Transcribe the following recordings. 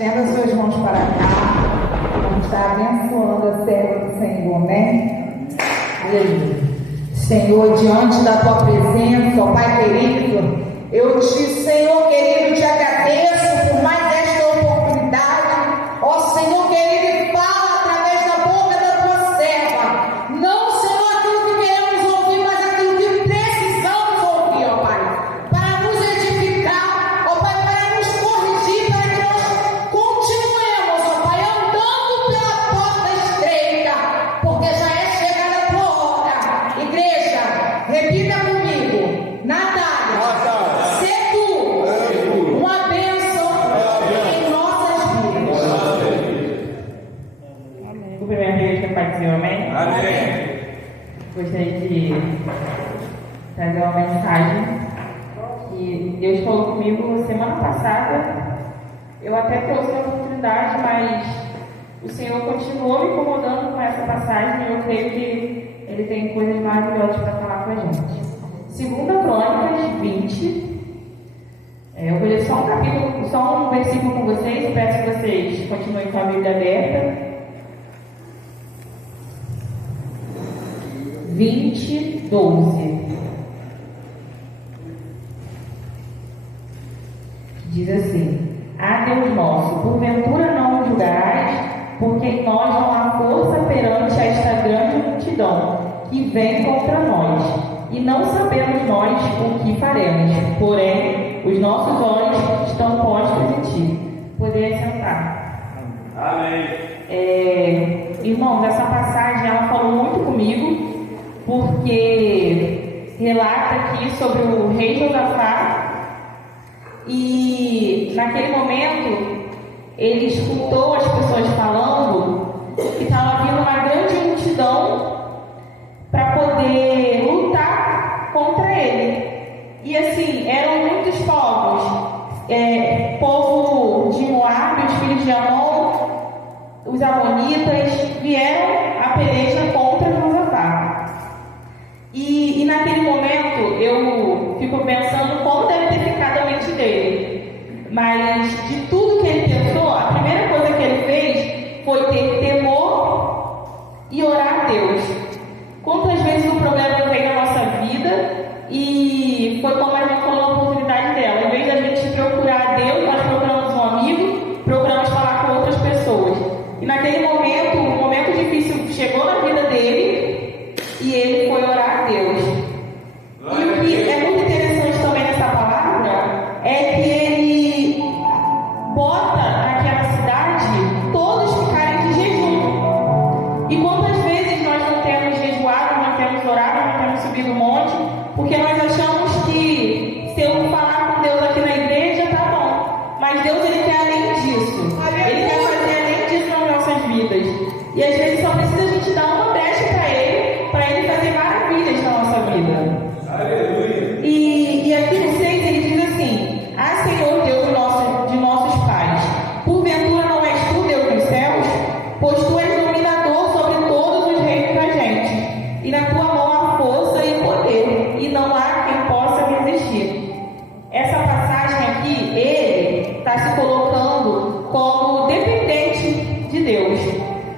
Estenda suas mãos para cá. Vamos estar abençoando a serva do Senhor, né? Aleluia. Senhor, diante da tua presença, ó Pai querido, eu Senhor querido, te agradeço por mais esta oportunidade. Ó Senhor querido, fala através da boca da tua serva. Não, Senhor, aquilo que queremos ouvir, mas aquilo que precisamos ouvir, ó Pai. Para nos edificar, ó Pai, para nos corrigir, para que nós continuemos, ó Pai, andando pela porta estreita, porque já é chegada a tua hora. Igreja, repita comigo. Natália, ser tu uma bênção em nossas vidas. Cumprimento a igreja, Pai do Senhor, amém? Amém. Gostaria de trazer uma mensagem que Deus falou comigo semana passada. Eu até trouxe a oportunidade, mas o Senhor continuou me incomodando com essa passagem e eu creio que Ele tem coisas maravilhosas para falar com a gente. 2 Crônicas 20. Eu vou ler só um capítulo, só um versículo com vocês. Peço que vocês continuem com a Bíblia aberta. 20, 12. Diz assim: Ah, Deus nosso, porventura não nos julgarás, porque em nós não há força perante esta grande multidão que vem contra nós, e não sabemos nós o que faremos, porém os nossos olhos estão postos em ti. Poder sentar. Amém. Irmãos, essa passagem ela falou muito comigo, porque relata aqui sobre o rei Josafá, e naquele momento ele escutou as pessoas falando que estava vindo uma grande multidão para poder lutar contra ele. E assim, eram muitos povos, povo de Moabe, os filhos de Amon, os amonitas, vieram a peleja contra Josafá. E naquele momento eu fico pensando como deve ter ficado a mente dele. Mas de tudo que ele pensou, a primeira coisa que ele fez foi ter temor e orar a Deus. Quantas vezes o problema vem na nossa vida e foi como a gente falou na oportunidade dela. Em vez da gente procurar a Deus, nós procuramos um amigo, procuramos falar com outras pessoas. E naquele momento, um momento difícil chegou na vida dele e ele foi orar a Deus. E o que é muito interessante também nessa palavra é que ele bota naquela cidade todos ficarem de jejum. E quantas vezes nós não temos jejuado, não temos orado, não temos subido o monte, porque nós achamos que se eu falar com Deus aqui na igreja, tá bom. Mas Deus, Ele quer além disso. Ele quer fazer além disso nas nossas vidas. E às vezes só precisa a gente dar uma brecha para Ele fazer maravilhas na nossa vida. Aleluia. E aqui no 6 ele diz assim: Ah, Senhor Deus de nossos pais, porventura não és tu Deus dos céus? Pois tu és dominador sobre todos os reinos da gente, e na tua mão há força e poder, e não há quem possa resistir. Essa passagem aqui, ele está se colocando como dependente de Deus.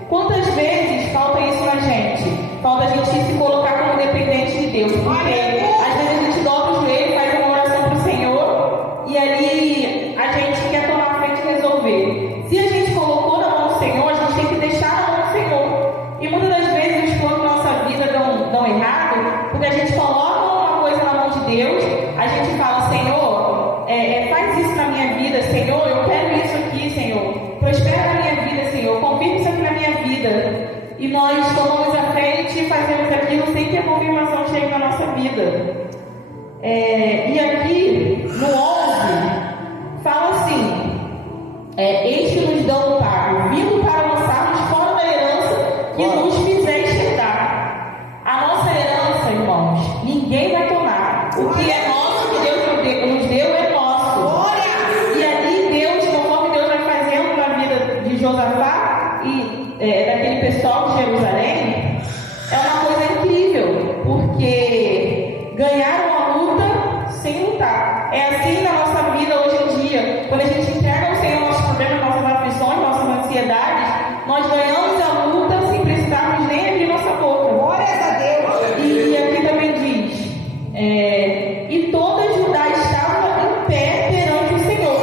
Quantas vezes falta isso na gente? Falta a gente se colocar como dependente de Deus. Porque às vezes a gente dobra o joelho, faz uma oração para o Senhor e ali a gente quer tomar a frente e resolver. Se a gente colocou na mão do Senhor, a gente tem que deixar na mão do Senhor. E muitas das vezes os planos da nossa vida dão errado, porque a gente coloca uma coisa na mão de Deus, a gente fala: Senhor, faz isso na minha vida, Senhor, eu quero isso aqui, Senhor, prospera na minha vida, Senhor, confirma isso aqui na minha vida. E nós tomamos a frente e fazemos aquilo sem que a confirmação chegue na nossa vida. E aqui, no 11, fala assim: Eis que nos dão um pago, vindo para lançarmos fora da herança que nos fizeste herdar. A nossa herança, irmãos, ninguém vai tomar. O que é nosso, que Deus nos deu, é nosso. E ali Deus, conforme Deus vai fazendo na vida de Josafá e daquele pessoal de Jerusalém, é uma coisa incrível, porque ganharam a luta sem lutar. É assim na nossa vida hoje em dia, quando a gente entrega ao Senhor nossos problemas, nossas nós ganhamos a luta sem precisarmos nem abrir nossa boca. Glórias a Deus. E aqui também diz, e toda Judá estava em pé perante o Senhor,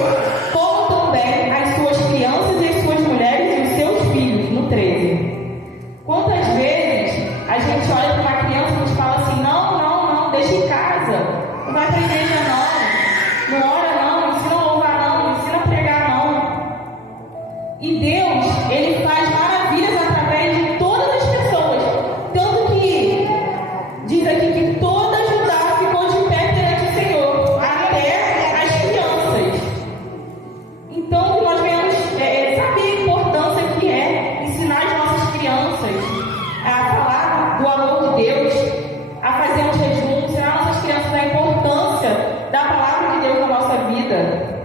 como também as suas crianças e as suas mulheres e os seus filhos, no 13. Quantas vezes a gente olha para uma criança e a gente fala assim, não, deixa em casa, não vai para a igreja não ora não ensina a louvar não ensina a pregar não. E Deus, Ele faz maravilhas através de todas as pessoas, tanto que diz aqui que toda Judá ficou de pé perante o Senhor, até as crianças. Então, que nós venhamos saber a importância que é ensinar as nossas crianças a falar do amor de Deus, a fazer um jejum, ensinar as nossas crianças a importância da palavra de Deus na nossa vida.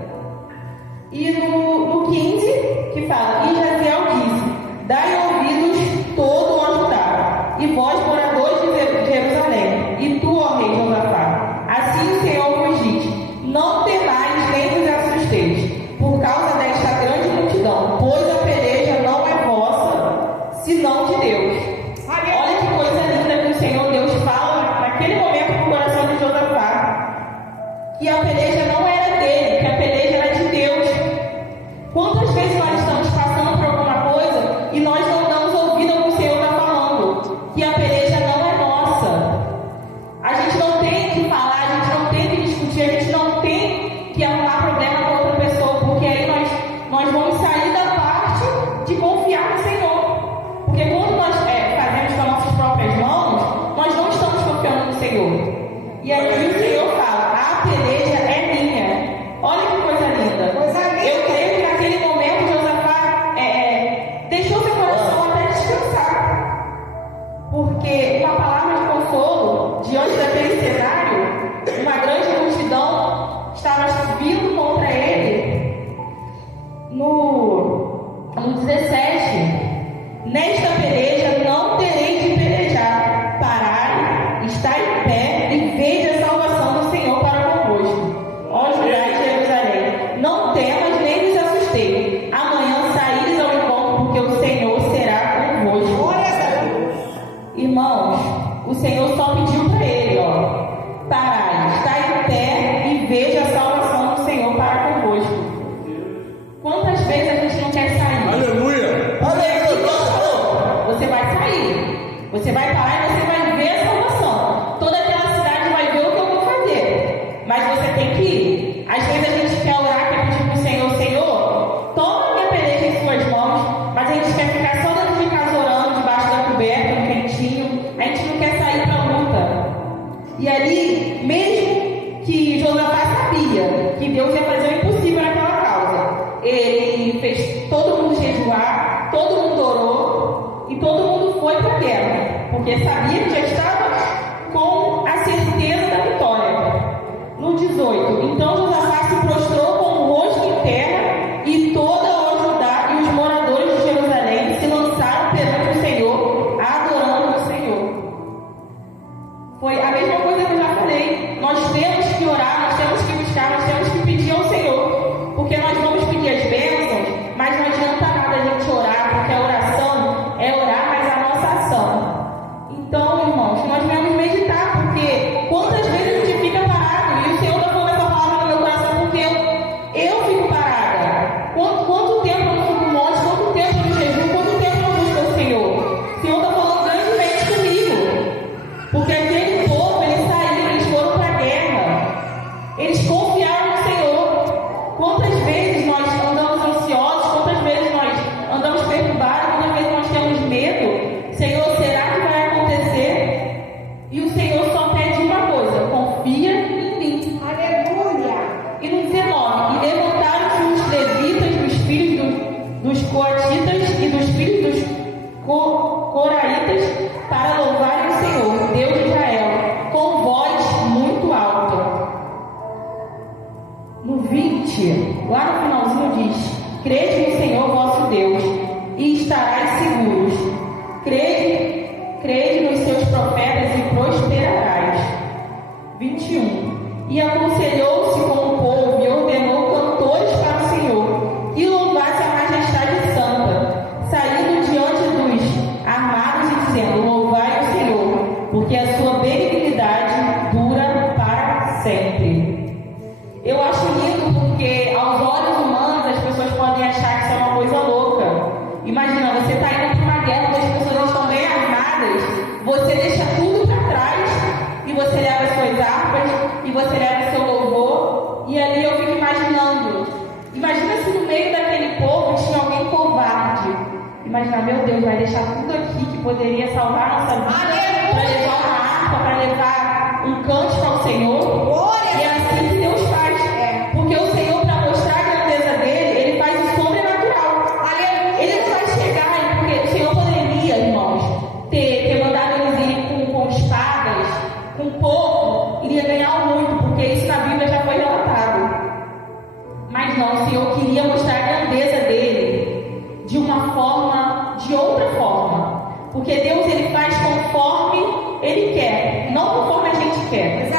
E no 15, que fala, e Jaziel disse, dai ouvidos todo ó Judá, e vós moradores de Jerusalém, e tu, ó rei Josafá, assim o Senhor vos diz, não temais nem vos assusteis, por causa desta grande multidão, pois a peleja não é vossa, senão de Deus. Olha que coisa linda que o Senhor Deus fala naquele momento no coração de Josafá, que a peleja não era dele, que a peleja era de Deus. Quantas vezes nós estamos passando por alguma coisa e nós não damos ouvido ao que o Senhor está falando, que a peleja não é nossa. A gente não tem que falar, a gente não tem que discutir, a gente não tem que arrumar problema com outra pessoa, porque aí nós vamos sair da parte de confiar no Senhor. Porque quando nós fazemos com as nossas próprias mãos, nós não estamos confiando no Senhor. E aí o Senhor fala, a peleja é minha. Olha que coisa linda. Eu creio que naquele momento Josafá deixou seu coração até descansar. Porque uma palavra de consolo, diante daquele cenário, uma grande multidão estava vindo contra ele. No 17, nesta peleja não terei de pelejar, parai, está em pé e veja a salvação do Senhor para convosco. Ó Judá e Jerusalém, não temas nem vos assustei. Amanhã saíres ao encontro, porque o Senhor será convosco. Glórias a Deus. Irmãos, o Senhor só pediu para ele, parai, está em pé e veja a salvação do Senhor para convosco. Quantas vezes a gente não quer sair? Aleluia! Você vai sair, você vai parar e você vai ver a salvação. Toda aquela cidade vai ver o que eu vou fazer, mas você tem que ir. Às vezes a gente quer orar, quer pedir para o Senhor, Senhor, toma a minha peleja em suas mãos, mas a gente quer ficar só dentro de casa orando, debaixo da coberta, no quentinho, a gente não quer sair para a luta. E ali, mesmo que Josafá sabia que Deus ia fazer o impossível naquela causa, ele fez todo mundo jejuar, todo mundo orou e todo mundo foi para a guerra, porque sabia que já estava com a certeza da vitória. No 18, então Josafá se prostrou com o rosto em terra e toda a Judá e os moradores de Jerusalém se lançaram perante o Senhor, adorando o Senhor. Foi a mesma coisa que eu já falei. Nós temos que orar, nós temos que buscar, nós temos que pedir ao Senhor, porque nós vamos pedir as bênçãos, mas não adianta nada a gente orar, porque a oração é orar, mas a nossa ação. Então, irmãos, nós vamos meditar, porque quantas vezes a gente fica parado, e o Senhor está falando essa palavra imaginar, meu Deus, vai deixar tudo aqui que poderia salvar a nossa vida para levar uma harpa, para levar um cântico ao Senhor. E é assim que Deus faz. Porque o Senhor, para mostrar a grandeza dele, ele faz o sobrenatural. Ele não vai chegar, porque o Senhor poderia, irmãos, ter mandado eles irem com espadas, com pouco, iria ganhar muito, porque isso na Bíblia já foi relatado. Mas não, o Senhor queria mostrar a grandeza dele de uma forma, de outra forma. Porque Deus, ele faz conforme ele quer, não conforme a gente quer.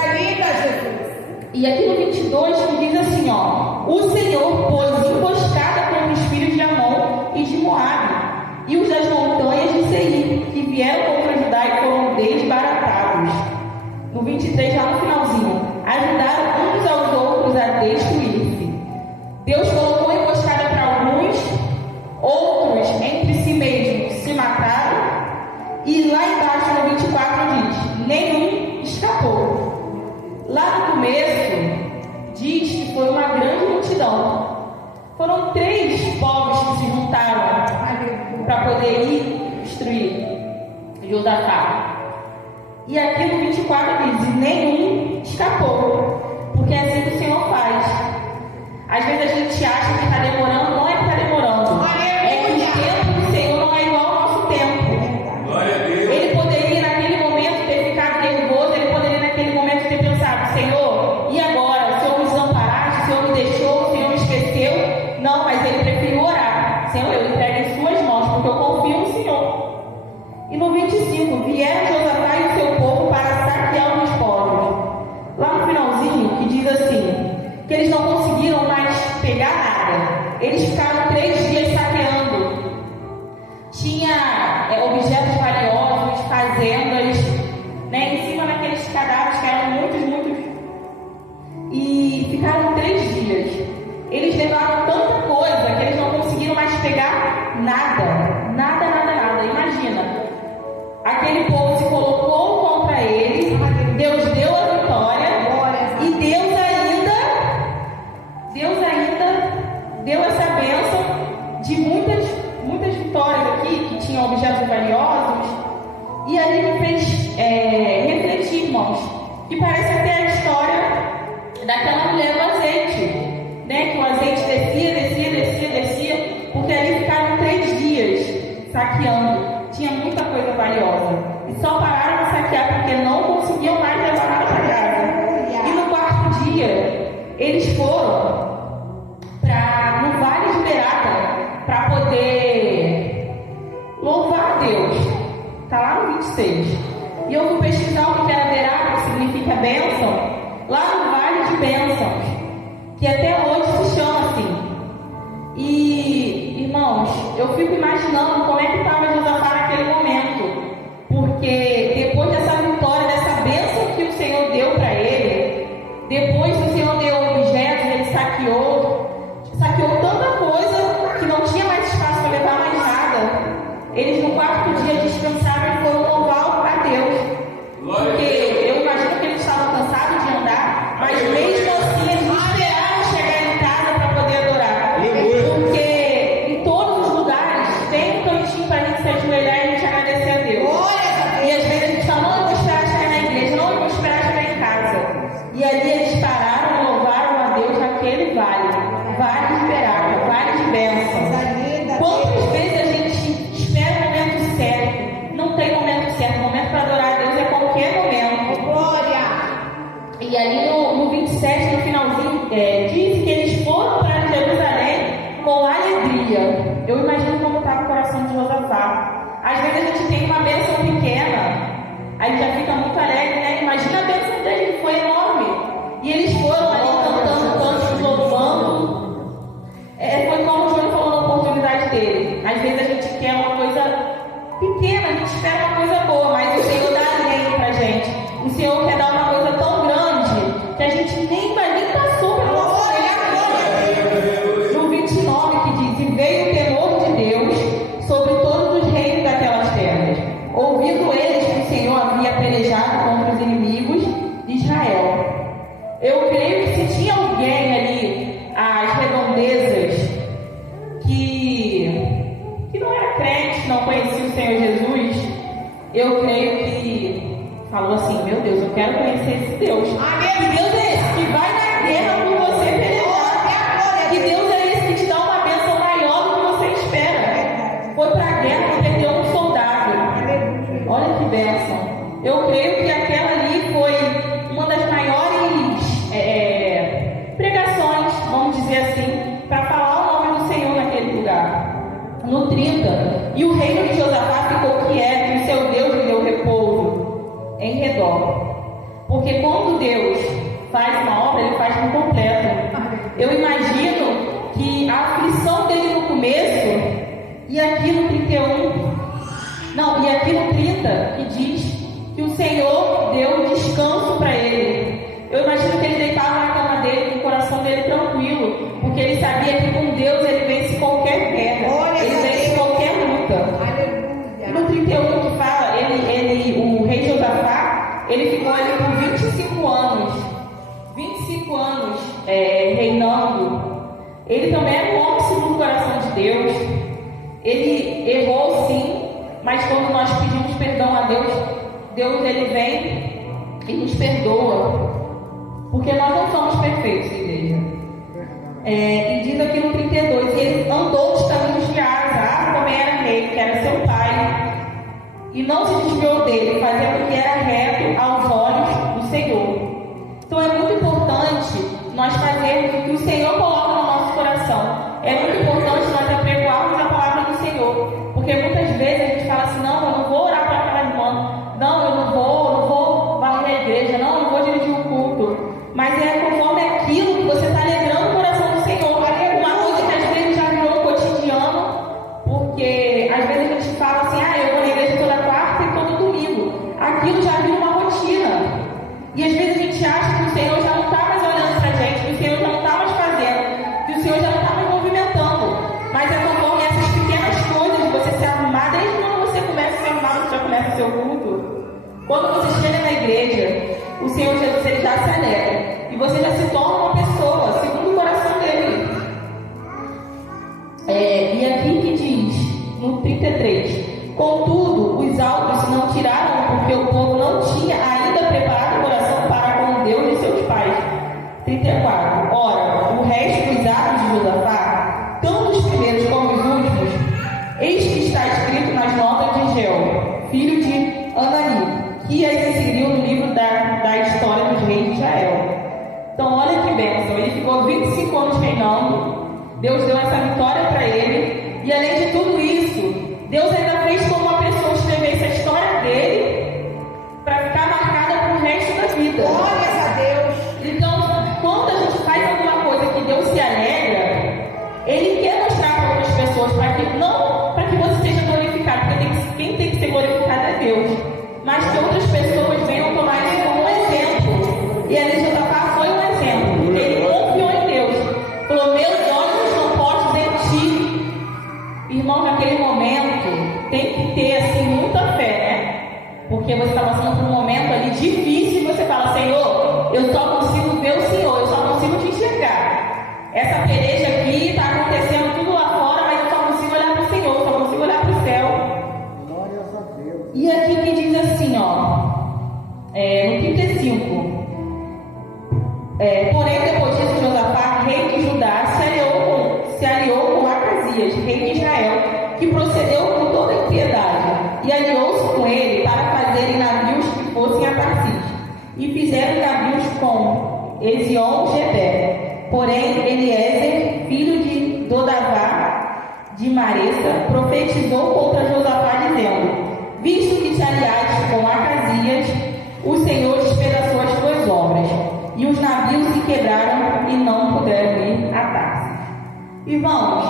E aqui no 22 que diz assim, ó: o Senhor pôs emboscada contra os filhos de Amon e de Moabe, e os das montanhas de Seir, que vieram contra Judá e foram desbaratados. No 23, lá no finalzinho, ajudaram uns aos outros a destruir-se. Deus colocou emboscada para alguns, outros entre si mesmos se mataram, e lá embaixo no 24 diz: nenhum escapou. Lá no começo diz que foi uma grande multidão. Foram 3 povos que se juntaram para poder ir destruir Josafá. E aqui no 24 diz: e nenhum escapou. Porque é assim que o Senhor faz. Às vezes a gente acha que está demorando, não é que está demorando. É que o tempo do Senhor não é igual ao nosso tempo. Glória a Deus. Ele poderia naquele momento ter ficado nervoso, ele poderia naquele momento ter pensado: Senhor, e agora? O Senhor me desamparaste, o Senhor me deixou, o Senhor me esqueceu. Não, mas ele preferiu orar: Senhor, eu entrego em suas mãos, porque eu confio no Senhor. E no 25, vieram Josafá e o seu povo para saquear os despojos. Lá no finalzinho, que diz assim, que eles não conseguiram mais pegar nada. Eles ficaram 3 dias saqueando. Tinha objetos valiosos, fazendas, né, em cima daqueles cadáveres que eram muitos. E ficaram 3 dias. Eles levaram tanta coisa que eles não conseguiram mais pegar nada. Nada. Imagina. Aquele povo se colocou contra ele, Deus deu a vitória, e Deus ainda deu essa bênção de muitas vitórias aqui, que tinham objetos valiosos. E aí me fez refletir, irmãos, que parece até a história daquela mulher do azeite, né? Que o azeite descia, porque ali ficaram 3 dias saqueando. Tinha muita coisa valiosa. E só pararam de saquear porque não conseguiam mais levar nada para casa. E no 4º dia, eles foram no Vale de Beraka para poder louvar a Deus. Está lá no 26. E eu fui pesquisar o que era Beraka, que significa bênção, lá no Vale de Bênçãos, que até hoje se chama assim. E, irmãos, eu fico imaginando como é que estava Josafá naquele momento, porque depois dessa vitória, dessa bênção que o Senhor deu para ele, depois que o Senhor deu objetos, ele saqueou tanta coisa que não tinha mais espaço para levar mais nada. Eles no 4º dia descansaram e foram louvar a Deus, porque eu imagino que eles estavam cansados de andar, mas mesmo assim eles esperaram chegar em casa para poder adorar, porque em todos os lugares tem um cantinho para a gente se ajoelhar e a gente agradecer a Deus. E às vezes a gente fala: não, eu vou esperar chegar na igreja, não, eu vou esperar chegar em casa. E ali eles pararam e louvaram a Deus naquele vale de Beraka, vale de bênção. Quantas vezes a gente espera o momento certo? Não tem momento certo. O momento para adorar a Deus é qualquer momento. Glória! E ali no 27, no finalzinho, diz que eles foram para Jerusalém com alegria. Eu imagino como estava o coração de Josafá. Às vezes a gente tem uma bênção pequena, a gente já fica muito alegre, né? Imagina a bênção dele, que foi enorme. E eles foram ali cantando cantos, louvando. Foi como o Júnior falou na oportunidade dele. Às vezes a gente quer uma coisa pequena, a gente espera uma coisa boa, mas o Senhor dá além pra gente. O Senhor quer dar uma coisa tão grande que a gente nem passou pela nossa vida. No 29 que diz: e veio o temor de Deus sobre todos os reinos daquelas terras, ouvindo eles que o Senhor havia pelejado contra os inimigos de Israel. Eu creio que se tinha alguém ali às redondezas que não era crente, Deus, eu quero conhecer esse Deus. Que Deus é esse que vai na guerra por você pelejar. Que Deus é esse que te dá uma bênção maior do que você espera. Foi para a guerra e perdeu um soldado. Olha que bênção. Eu creio que aquela ali foi uma das maiores pregações, vamos dizer assim, para falar o nome do Senhor naquele lugar. No 30, e o reino de Josafá ficou quieto, e o seu Deus lhe deu repouso em redor. Porque quando Deus faz uma obra, ele faz por completo. Eu imagino que a aflição dele no começo, e aqui no 31, não, e aqui no 30, que diz que o Senhor deu descanso para ele. Eu imagino que ele deitava na cama dele, com o coração dele tranquilo, porque ele sabia que com Deus ele vence qualquer guerra, ele vence qualquer luta. E no 31 que fala, o rei Josafá, ele ficou ali por 25 anos, 25 anos reinando. Ele também era um homem segundo o coração de Deus. Ele errou sim, mas quando nós pedimos perdão a Deus, Deus ele vem e nos perdoa. Porque nós não somos perfeitos, igreja. E diz aqui no 32, ele andou os caminhos de Asa, como era rei, que era seu pai, e não se desviou dele, fazendo o que era reto aos olhos do Senhor. Então é muito importante nós fazermos o que o Senhor coloca no nosso coração. É muito importante nós apregoarmos a palavra do Senhor. Porque muitas vezes a gente fala assim, não, eu não vou orar para aquela irmã, não, eu não vou varrer a igreja, não, eu não vou dirigir o culto. Mas é conforme aquilo que você está alegrando o coração do Senhor. Uma coisa que às vezes já virou cotidiano, porque às vezes a gente fala assim, eu vou na igreja toda quarta e todo domingo. Aquilo já virou uma rotina. E às vezes a gente acha que o Senhor já não está mais olhando para a gente, que o Senhor já não está mais fazendo, que o Senhor já não está mais movimentando. Mas é conforme essas pequenas coisas de você se arrumar, desde quando você começa a se arrumar, você já começa o seu culto. Quando você chega na igreja, o Senhor Jesus ele já se alegra. E você já se torna uma pessoa, segundo o coração dele. E aqui que diz, no 33, contudo, os altos não tiraram, porque o povo não tinha ainda preparado o coração para com Deus e seus pais. 34. Ora, o resto dos atos de Josafá, tanto os primeiros como os últimos, eis que está escrito nas notas de Geu, filho de Anani, que as inseriu no livro da história dos reis de Israel. Então olha que bênção, ele ficou 25 anos reinando, Deus deu essa vitória para ele, e além de tudo isso, Deus ainda fez com uma pessoa escrevesse a história dele para ficar marcada para o resto da vida. Glórias a Deus. Então, quando a gente faz alguma coisa que Deus se alegra, Ele quer mostrar para outras pessoas, não para que você seja glorificado, porque quem tem que ser glorificado é Deus, mas que outras pessoas venham tomar isso como um exemplo. E ali Josafá foi um exemplo, porque ele confiou em Deus. Falou, meus olhos estão postos em ti. Irmão, naquele momento, tem que ter assim muita fé, né? Porque você está passando por um momento ali difícil e você fala, Senhor, eu só consigo ver o Senhor, eu só consigo te enxergar. Essa peleja aqui está acontecendo tudo lá fora, mas eu só consigo olhar para o Senhor, só consigo olhar para o céu. Glórias a Deus. E aqui que diz assim, no 35. Porém, depois disso, Josafá, rei de Judá, se aliou com Acasias, rei de Israel, que procedeu com toda impiedade, e aliou-se com ele para fazerem navios que fossem a Tarsis. E fizeram navios com Ezion-Geber. Porém, Eliezer, filho de Dodavá, de Maresa, profetizou contra Josafá, dizendo, visto que te aliaste com Acasias, o Senhor despedaçou as tuas obras, e os navios se quebraram e não puderam ir a Tarsis. Irmãos,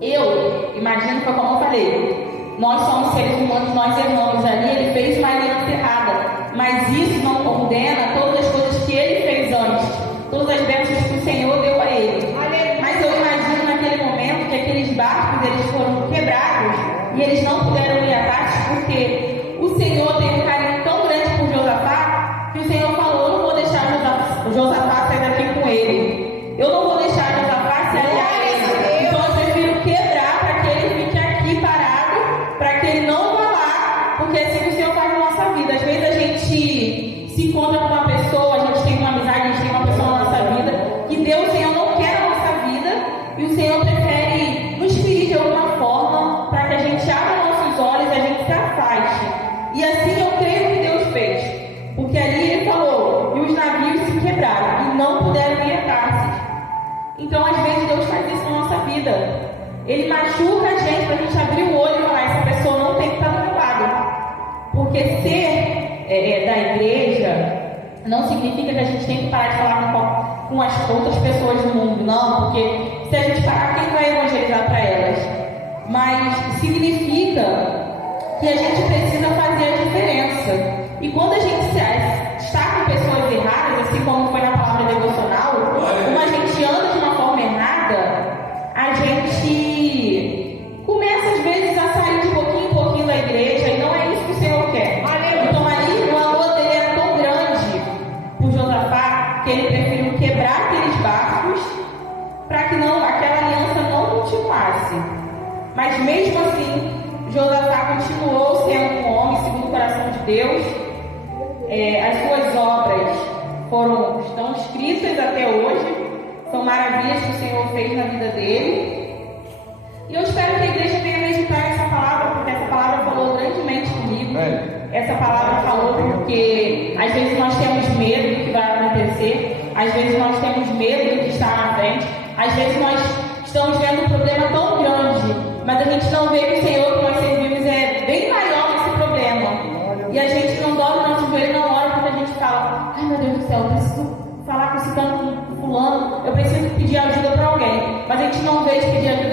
eu imagino que foi como eu falei, nós somos seres humanos, nós erramos ali, ele fez uma aliança errada, mas isso não condena todas as coisas que ele fez antes, todas as bênçãos que o Senhor deu a ele. Mas eu imagino naquele momento que aqueles barcos eles foram quebrados e eles não puderam ir a Tarsis, porque o Senhor tem um carinho tão grande por Josafá que o Senhor falou, eu não vou deixar Josafá sair daqui com ele, eu não vou deixar Josafá se aliar a ele, então eu prefiro quebrar para que ele fique aqui parado, para que ele não vá lá, porque assim o Senhor faz na nossa vida. Às vezes a gente nossa vida. Ele machuca a gente para a gente abrir o olho e falar: essa pessoa não tem que estar do meu lado. Porque ser da igreja não significa que a gente tem que parar de falar com as outras pessoas do mundo, não, porque se a gente parar, quem vai evangelizar para elas? Mas significa que a gente precisa fazer a diferença. E quando a gente está com pessoas erradas, assim como foi na palavra devocional, como a gente anda de uma forma errada, a gente começa às vezes a sair de pouquinho em pouquinho da igreja, e não é isso que o Senhor quer. Então aí o amor dele era tão grande por Josafá que ele preferiu quebrar aqueles barcos para que aquela aliança não continuasse. Mas mesmo assim, Josafá continuou sendo um homem segundo o coração de Deus. As suas obras estão escritas até hoje, são maravilhas que o Senhor fez na vida dele. E eu espero que a igreja venha meditar nessa palavra, porque essa palavra falou grandemente comigo. Essa palavra falou porque às vezes nós temos medo do que vai acontecer, às vezes nós temos medo do que está na frente, às vezes nós estamos vendo um problema tão grande, mas a gente não vê que o Senhor que nós servimos é bem maior que esse problema. E a gente não dobra o nosso joelho na hora quando a gente fala: ai meu Deus do céu, eu preciso falar com esse tanto, com fulano, eu preciso pedir ajuda para alguém. Mas a gente não vê de pedir ajuda